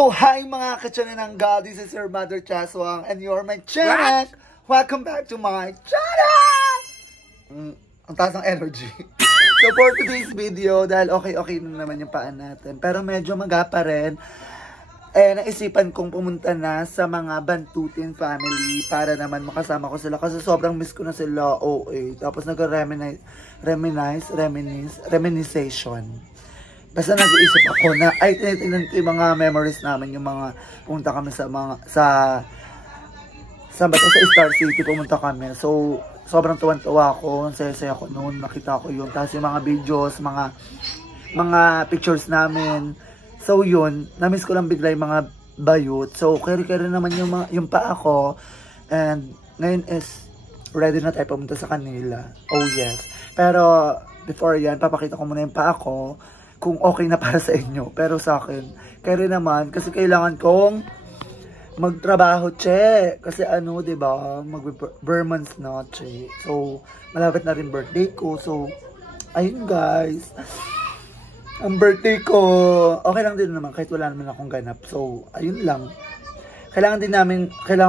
So, hi mga kachanan ng God, this is your Mother Chaswang and you're my channel. Welcome back to my channel! Ang taas ng energy. So, for today's video, dahil okay na naman yung paan natin, pero medyo maga pa rin, naisipan kong pumunta na sa mga Bantutin family para naman makasama ko sila kasi sobrang miss ko na sila, OA. Tapos reminiscence. Basta nag-iisip ako na, tinitingnan ko yung mga memories namin, yung mga pumunta kami sa Star City, pumunta kami. So, sobrang tuwan-tuwa ako, ang saya-saya ko noon, nakita ko yun. Tapos yung mga videos, mga pictures namin. So yun, namiss ko lang bigla yung mga bayot. So, keri-keri naman yung paa ko. And ngayon is, ready na tayo pumunta sa kanila. Oh yes. Pero, before yan, papakita ko muna yung paa ko kung okay na para sa inyo. Pero sa akin, kaya naman, kasi kailangan kong magtrabaho, che. Kasi ano, diba, mag-Burmans na, che. So, malapit na rin birthday ko. So, ayun guys. Ang birthday ko, okay lang din naman, kahit wala naman akong ganap. So, ayun lang. Kailangan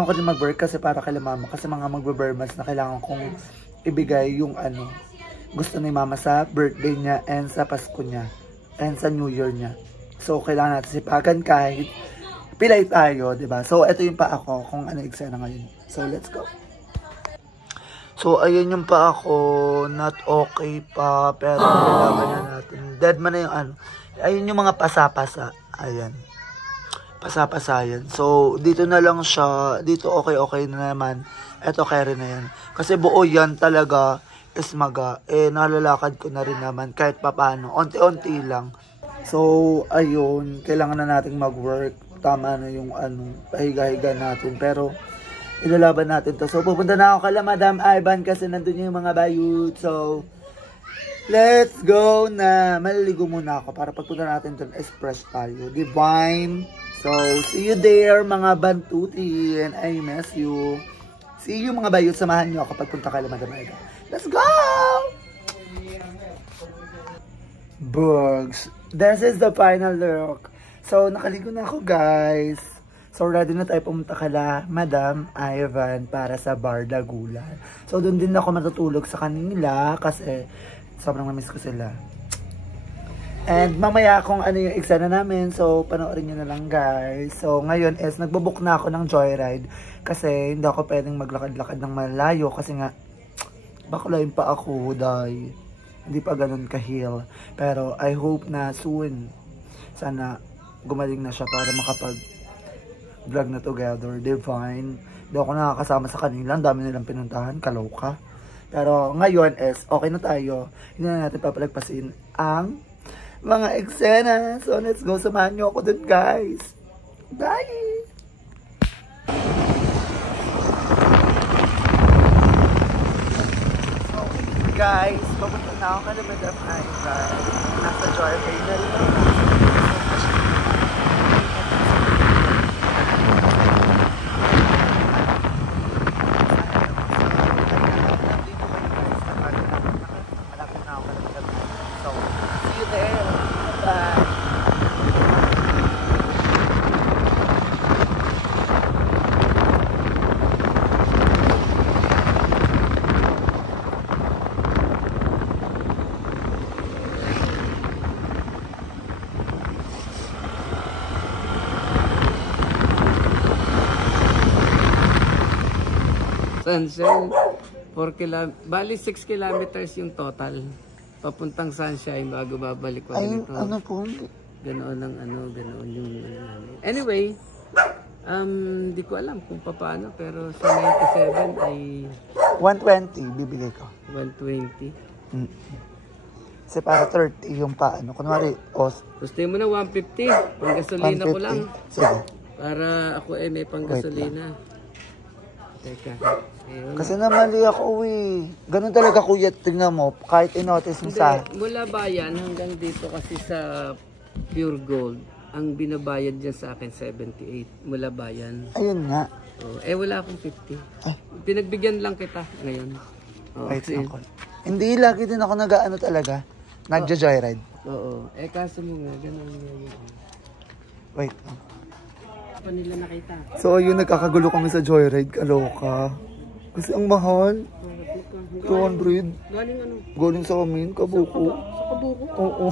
ko din mag-work kasi para kay mama. Kasi mga mag-Burmans na kailangan kong ibigay yung ano, gusto ni mama sa birthday niya and sa Pasko niya. And sa New Year niya. So, kailangan natin sipagan kahit pilay tayo, diba? So, ito yung pa ako kung ano eksena ngayon. So, let's go. So, ayun yung pa ako. Not okay pa. Pero, kailangan na natin. Dead man na yung ano. Ayun yung mga pasa-pasa. Ayan. Pasa-pasa yan. So, dito na lang siya. Dito okay na naman. Ito kaya rin na yan. Kasi buo yan talaga. Ismaga, nalalakad ko na rin naman kahit papano, onti-onti lang. So, ayun, kailangan na nating mag-work. Tama na yung ano, pahiga-higa natin. Pero, ilalaban natin to. So, pupunta na ako kala Madam Ivan kasi nandun yung mga bayut. So, let's go na. Maliligo muna ako para pagpunta natin dun, express tayo. Divine. So, see you there mga Bantutin. I miss you. See you mga bayut. Samahan nyo ako pagpunta kala Madam Ivan. Let's go! Bugs. This is the final look. So, nakaligo na ako, guys. So, ready na tayo pumunta kala Madam Ivan para sa Bar Dagulan. So, doon din ako matutulog sa kanila kasi sobrang namiss ko sila. And mamaya kung ano yung eksena namin, so panoorin nyo na lang, guys. So, ngayon is nagbubook na ako ng joyride kasi hindi ako pwedeng maglakad-lakad ng malayo kasi nga bakulayin pa ako dahil hindi pa ganun ka-heal. Pero I hope na soon, sana gumaling na siya para makapag-vlog na together. Divine. Hindi ako nakakasama sa kanila. Ang dami nilang pinuntahan. Kaloka. Pero ngayon is okay na tayo. Hindi na natin papalagpasin ang mga eksena. So let's go. Samahan nyo ako dun, guys. Bye! Guys, papunta na ako kala Madam Ivan. Nasa joyride na rin ako. Malapit na ako kala Madam Ivan. So, see you there. Bye! Sunshine, bali 6 kilometers yung total. Papuntang Sunshine bago babalik pa ganito. Ano po? Ganoon ang ganoon yung anyway, di ko alam kung paano pero sa 97 ay 120 bibigay ko. 120. Kasi para 30 yung paano. Kunwari, gusto mo na 150. Pang gasolina 150. Ko lang. Sige. Para ako may pang gasolina. Teka. Kasi namali ako, ganun talaga, kuya. Tingnan mo, kahit inotice mo sa... Mula bayan hanggang dito kasi sa Pure Gold, ang binabayad dyan sa akin 78. Mula bayan. Ayun nga. Wala akong 50. Pinagbigyan lang kita ngayon. Wait, hindi, lagi din ako nag-ano talaga. Nagja-joyride. Oo. Kaso mo nga, ganun. Wait. pa nila nakita. So ayun, nagkakagulo kami sa Joyride. Kaloka. Kasi ang mahal. 200. Galing ano? Galing sa amin, Kabuko. Sa Kabuko? Oo.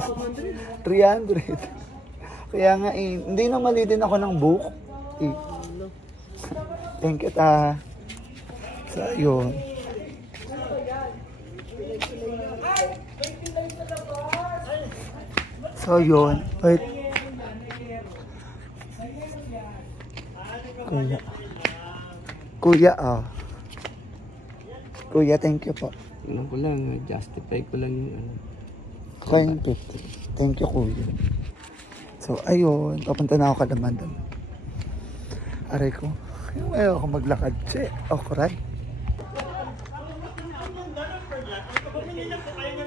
300. Kaya nga eh, hindi na mali din ako ng book. Eh. Thank you ta. So ayun. So yun. Wait. Kuya. Kuya ah. Kuya, thank you po. Ano ko lang, justify ko lang yung ano. Kaya yung 50. Thank you, kuya. So, ayun. Papunta na ako Kalamandan. Aray ko. Ayaw ako maglakad. Che, okray.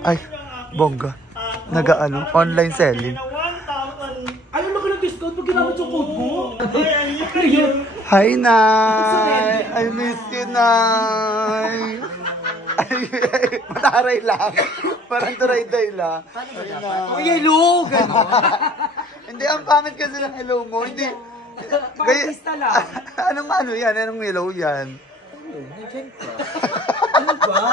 Ay, bongga. Nag-ano? Online selling. Ayaw na ka ng discount pag ginamit yung code mo. Hi, Nay! I miss you, Nay! Mataray lang. Parang turay-day lang. Oh, yellow! Gano'n. Hindi, ang pangit kasi ng hello mo. Hindi. Pangkista lang. Anong yan? Anong hello yan? Nandiyan ka. Ano ba?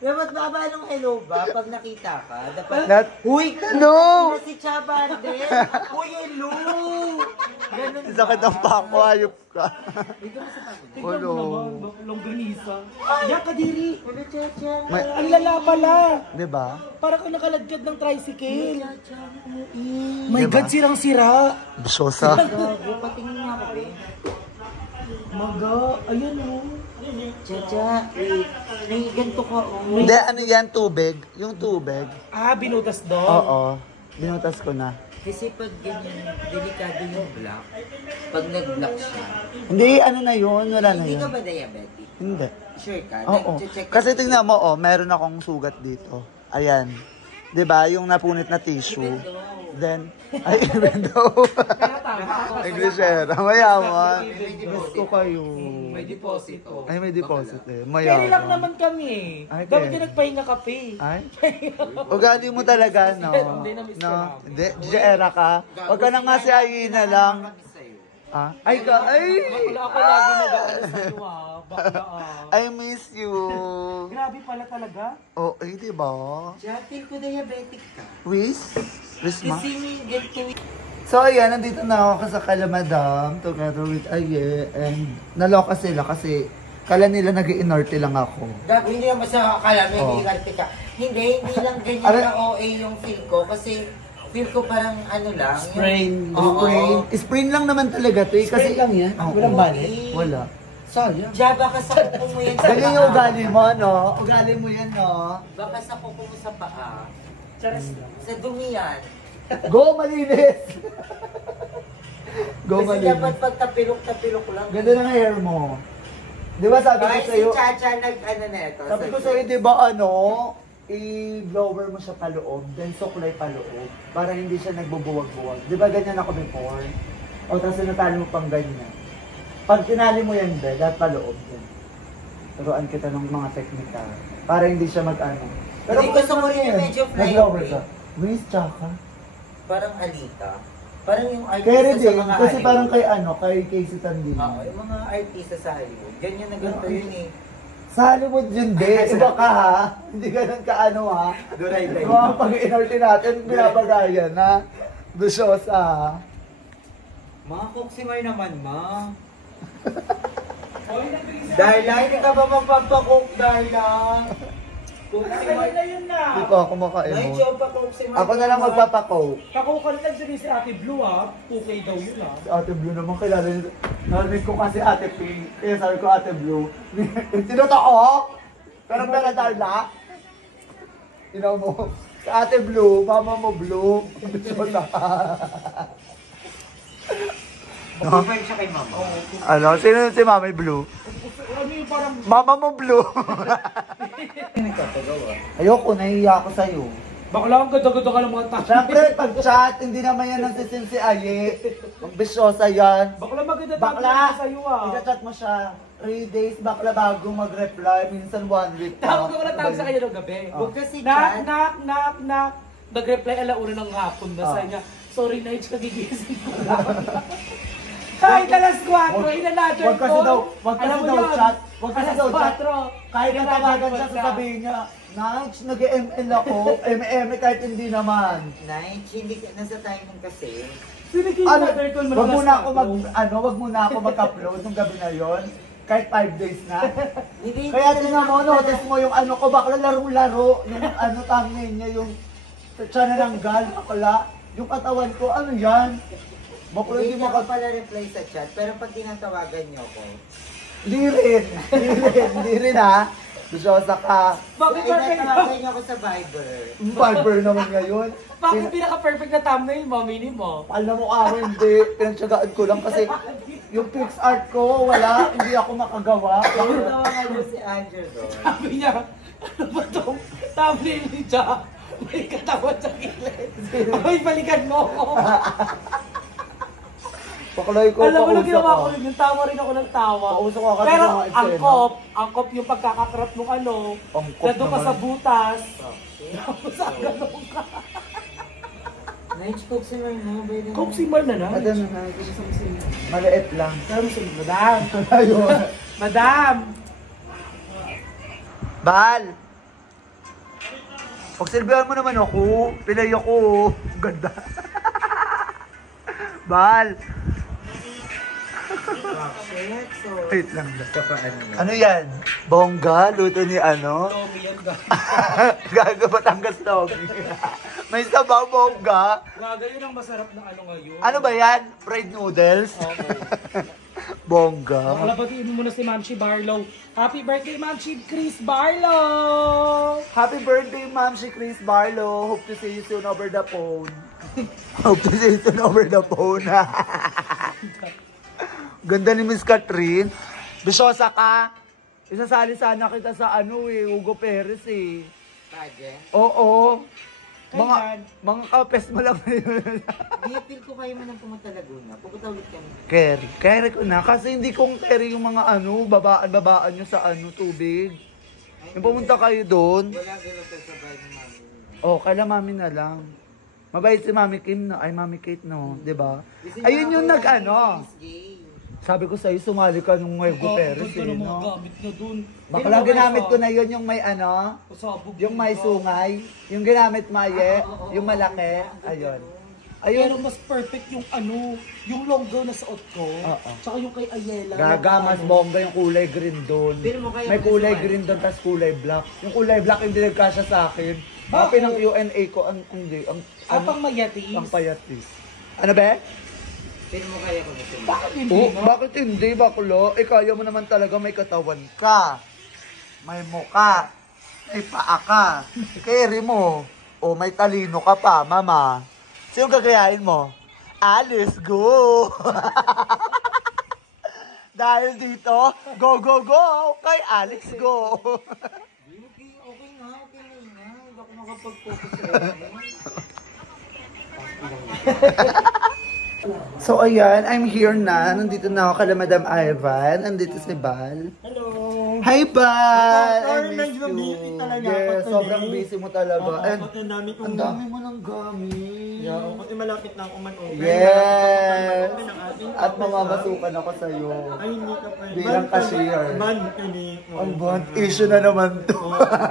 Dapat baba nung hello ba? Pag nakita ka, dapat... Huy! Hello! Si Chabande! Huy, hello! Ganun ba? Sakit ang pako, ayop ka. Tignan Hello. mo naman, longganisa. Yan ka diri! May, Ang lala pala! di ba? Para kang nakaladkad ng tricycle. My Diba? God, sirang-sira! Bisyosa. Gago, patingin nga ako, be. Maga, ayan o. Chacha, may ganito ka o. Hindi, ano yan? Tubig? Yung tubig? Ah, binutas doon? Oo. Binutas ko na. Kasi pag ganyan, delikado yung black, pag nag-black siya, Hindi, ano na yun? Wala na hindi yun. ka ba diabetic? Hindi. Sure ka? Oo. Nag-check ka? Kasi tingnan mo, oh, meron akong sugat dito. Ayan. 'Di ba? Yung napunit na tissue. Then, ay, even though. Englishera, mayaman. Gusto kayo. May deposito. Ay, may deposit eh. Carry lang Mayaman. naman kami. Ay, Dapat okay. din nagpahinga kape. Ay? Ugali mo talaga, no? Hindi, na-miss ko No? na. Hindi, Jera ka. Huwag ka na nga si Ayina lang. Ah? Ay ka, ay! Wala ako lagi nag-aalas sa iyo ah. Bakla ah. I miss you. Grabe pala talaga. Oh, eh, di ba? Siya, feel ko diabetic ka. Wish? Wish ma? Kasi may ganito So, ayan, nandito na ako sa Kalamadam together with Aye. And naloka sila kasi kala nila nag-inorte lang ako. Gago, hindi naman sa akala may Oh. hiligarte ka. Hindi lang ganyan Aray. na OA yung feel ko. Kasi feel ko parang ano lang. Sprain. Oo. Sprain lang naman talaga to eh. Kasi, lang yan? Oo. Walang balik? Wala. Sayang. Diya, baka sa kuko mo yan sa Ganyan yung ugali mo, no? Ugali mo yan, no? Baka sa kuko mo sa paa. Charas. Sa dumi yan. Go, malinis! Go, Kasi malinis. dapat pag tapilok lang. Ganda ng hair mo. Di ba sabi ko Kahit si sa'yo, Chacha nag-ano na ito. sabi ko sa'yo, di ba ano, i-blower mo siya paloob, then suklay paloob, para hindi siya nagbubuwag-buwag. Di ba ganyan ako before? O tapos sinatali mo pang ganyan. Pag tinali mo yan, be, dapat paloob yan. Turuan kita ng mga teknika, para hindi siya mag-ano. Hindi, kung gusto mo rin yung medyo nag-blower flyaway. ka. Wiz, tsaka. Parang alita. Parang yung Kaya rin artista sa din, mga kasi Hollywood. parang kay ano, kay Casey Tandino. Oo, yung mga artista sa Hollywood. Ganyan na ganito yun eh. Sa Hollywood yun, be. Iba ka ha. Hindi ganun ka ano ha. Duray-day. Mga pag-inorte natin, binabagayan ha. Dusyosa ha. Mga kuksimay naman, ma. Darla, hindi ka ba magpapakook, Darla? Kuksimay na yun na. Hindi pa ako Ay, makaimot. Joe, pa-kuksimay. Ako na lang magpapako. Kakukal lang sabi si Ate Blue ah. 2K daw yun ah. Si Ate Blue naman kilala nito. Narinig ko kasi Ate Pink. Kaya sabi ko Ate Blue. Tinotoo! Pero Darla. Inaw mo. Si Ate Blue, mama mo Blue. Dusyosa ka. Mag-invite siya kay mama. Ano? Sino si Mami Blue? Ano yung parang... Mama mo Blue. Nagkapagawa. Ayoko, nahihiya ako sa'yo. Bakla ang ganda-ganda ka ng mga tao. Siyempre, pag chat, hindi naman yan nagsisim si Aye. Ang bisyosa yan. Bakla maganda Bakla! sa'yo ah. I-chat mo siya. 3 days, bakla bago mag-reply. Minsan 1 week pa. Tawag ako na tawag sa kanya ng gabi. Huwag kasi Knock, chat. knock. Nag-reply alauna ng hapon na sa niya. Sorry, Nige, kagigising ko lang. Kahit alas 4, inanadyan ko. Wag kasi Alam mo daw yun, chat. Wag kasi alas daw chat. 4, Kahit inanadyan natawagan ko siya, siya. sasabihin niya, Nige, nag-ML ako. MM kahit hindi naman. Night, hindi ka, nasa timing kasi. Ano, wag muna ako mag-upload nung gabi na yon. Kahit 5 days na. Hindi, Kaya tingnan mo, notice mo yung ano ko, bakla larong-laro. Yung ano, thumbnail niya, yung siya nananggal, bakla. Yung katawan ko, ano yan? Bakla Hindi hindi ako mo pala reply sa chat, pero pag tinatawagan niyo ko, Hindi rin ha. Bisyosa ka. Bakit perfect tinatawagan niyo ako sa Viber. Viber naman ngayon. Bakit pinaka-perfect na thumbnail mo, mini mo? Alam mo ako, hindi. Pinagtsagaan ko lang kasi yung fix art ko, wala. Hindi ako makagawa. Tinatawagan niyo si Angel doon. Sabi niya, ano ba itong thumbnail ni Jack? May katawan sa gilid. Ay, balikan mo ako. Pakulay ko, Alam mo, nung pausok ginawa ko ko. rin, yung tawa rin ako ng tawa. Pausok ako kasi Pero mga eksena. angkop yung pagkakakrap ng ano, Angkop nandun ka naman. sa butas, tapos ang ganun ka. Night, cook si Marno. Coke simmer na na. Ano na, maliit lang. Pero sa madam. Ayun. Madam! Bal! Pagsilbihan mo naman ako. Pilay ako. Ganda. Bal! Wait lang. Ano yan? Bongga? Luto ni ano? Tommy yan ba? Gaga Batangas Tommy. May sabaw bongga. Gaga yun ang masarap na ano ngayon. Ano ba yan? Fried noodles? Oo. Bongga. Alabatiin mo muna si Mamshi Barlow. Happy birthday, Mamshi Chris Barlow! Happy birthday, Ma'am si Chris Barlow. Hope to see you soon over the phone. Hope to see you soon over the phone. Ganda ni Miss Catherine. Bisyosa ka. Isasali sana kita sa ano Hugo Perez eh. Pageant? Oo. Kailan? Mga kapes mo lang. Di, feel ko kayo man ang pumunta Laguna. Pupunta ulit kami. Carry ko na. Kasi hindi kong carry yung mga babaan nyo sa tubig. Yung pumunta kayo doon. Wala ganun sa sabay ni Mami. Kaila mami na lang. Mabait si Mami Kim no? Ay, Mami Kate no? 'Di ba? Ayun yung Sabi ko sa'yo, sumali ka nung Hugo Perez eh, Ganda ng mga no? gamit na dun. Bakla ginamit ko na yun yung may Pasabog yung may sungay, yung ginamit maye, yung malaki, ayun. Pero Ayun, mas perfect yung yung longgo na suot ko. Oo. Tsaka yung kay Ayela. gaga, mas bongga yung kulay green doon. Pero mo kaya May kulay sumali. green doon, tas kulay black. Yung kulay black hindi nagkasya sa akin. Happy ng UNA ko, hindi, Apang mayatis. ang payatis. Ano ba? Pero mo kaya ko na sumali. Bakit hindi Oh, mo? bakit hindi, baklo? Kaya mo naman talaga may katawan ka. May muka. May paa ka. Carry mo. O may talino ka pa, mama. Sino gagayahin mo? Alice, go! Dahil dito, go, go, go! Kay Alex, go! Okay na yun nga. Hindi ako makapag-focus sa ano. So ayan, I'm here na. Nandito na ako kala Madam Ivan. Nandito si Bal. Hello. Hi Bal! I Sorry, miss medyo you. busy talaga Yes, ako today. sobrang busy mo talaga. And Ang dami kong ang dami mo ng gamit. Yeah, kasi malapit na ako man-open. Yes! Malapit na ako man-open ng ating At office, mamamasukan ako sa'yo. Ay, hindi ka pwede. Bilang cashier. Ban ka ni. Ang bond issue na naman to.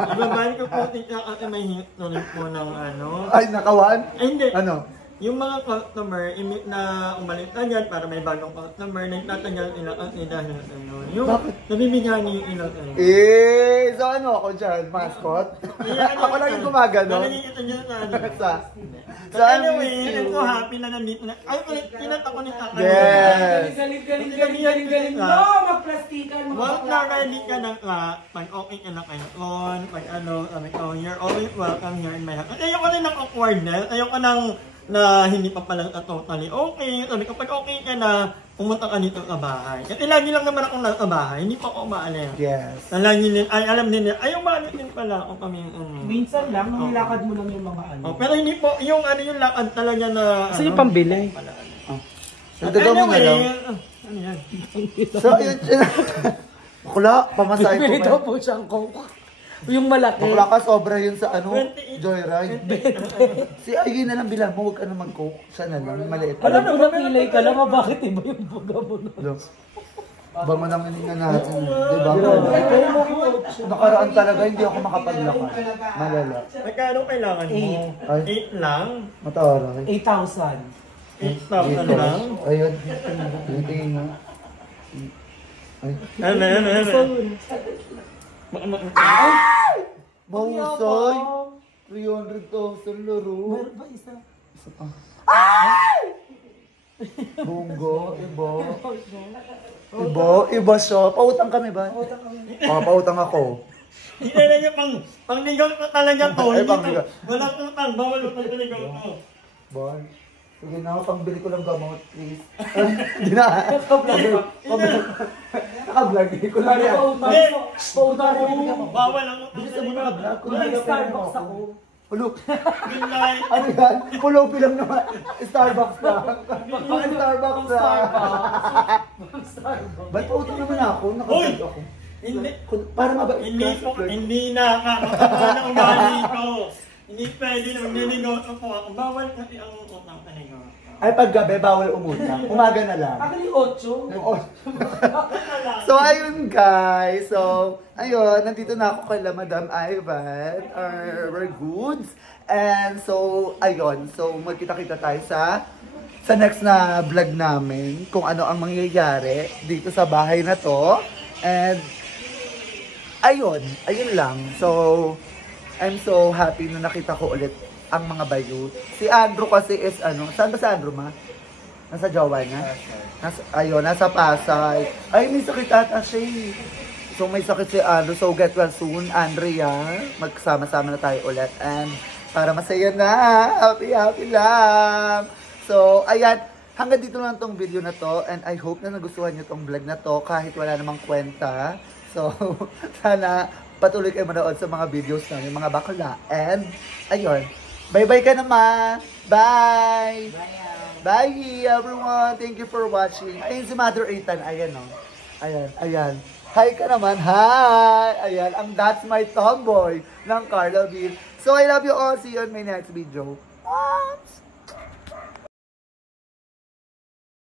Ibaban ko po tika kasi may history po ng ano. Ay, nakawan? Ay, hindi. Ano? Yung mga customer, imit na umalit agad para may bagong customer, nagtatagal sila kasi dahil ano. Yung Bakit? nabibigyan niyo ilang ano. So ano ako dyan? Mascot? Ako lang yung gumagano. Nalagay kita dyan sa ano. Sa Anyway, I'm so happy na nandito na. Ay, ulit, tinat ako ni Tatay. Yes! Galing No, magplastikan mo. Once na ready ka na pag okay ka na kayo on, pag ano, sabi ko, you're always welcome here in my house. Ayoko rin ng awkwardness, ayoko nang na hindi pa pala totally okay. Sabi ko, pag okay ka na, pumunta ka dito sa bahay. Kasi lagi lang naman ako nasa bahay, hindi pa ako umaalis. Yes. Na lagi din, ay alam din nila, ay umaalis din pala ako kami. Minsan lang, nilakad mo lang yung mga ano. Oh, pero hindi po, yung ano yung lakad talaga na... Kasi yung pambili. Nagdaga mo na lang. Ano yan? So, yun siya. Bakla, pamasahe ko. Bili daw po siyang coke. Yung malaki. Bakla ka, sobra yun sa ano, 28. Joyride. Si Ayun na lang bilang mo, huwag ka na mag-coke. Siya na lang, maliit. Alam mo, napilay ka lang, bakit iba yung buga mo nun? Look. Ba mo nang hininga natin, di ba? Nakaraan talaga, hindi ako makapaglakad. Malala. Magkano kailangan mo? Ay. 8 lang? Mataray. 8,000. 8,000 lang? Ayun, tingin nga. Ay. Ano? Mahusay! 300,000 laro. Meron ba isa? Isa pa. Bunggo, iba siya. Pautang kami ba? Pautang ako. Hindi na niya pang ligaw na talaga to. Ay, Hindi pang-ligaw. to. Walang utang. Bawal utang sa ligaw to. Bon. Sige na, pangbili ko ng gamot, please. Hindi na. Naka-vlog. Kunwari ako. Pautang ko. Bawal ang utang Bilis sa na mo ligaw. naka-vlog. Kunwari Starbucks ako. Ulok. Good night. Ano yan? Pulopi lang naman. Starbucks na. Mga Starbucks na. Ba't pautang naman ako? Naka-vlog ako. Hindi. Para mabait ka. Hindi nakakatawa na ugali ko. Hindi pwede na magliligaw ako. Bawal kasi ang utang sa ligaw. Ay, paggabi, bawal umutang. Umaga na lang. Ako yung 8. So, ayun guys. So, ayun, nandito na ako kay Madam Ivan, our goods. And so, ayun. So, magkita-kita tayo sa next na vlog namin kung ano ang mangyayari dito sa bahay na to. And, ayun lang. So, I'm so happy na nakita ko ulit ang mga bayot. Si Andrew kasi is ano, saan ba si Andrew ma? Nasa jowa niya? Nasa Pasay. Ay, may sakit ata siya eh. So may sakit si Andrew. So get well soon, Andrea. Magsama-sama na tayo ulit. And para masaya na. Happy lang. So, ayan. Hanggang dito lang tong video na to. And I hope na nagustuhan nyo tong vlog na to kahit wala namang kwenta. So, sana patuloy kayo manood sa mga videos namin, mga bakla. And, ayun. Bye-bye ka naman. Bye! Bye everyone. Thank you for watching. Ayun si Mother Ethan. Ayan o. Ayan. Hi ka naman. Hi! Ayan. Ang That's My Tomboy ng Carla Bill. So I love you all. See you on my next video. Oops!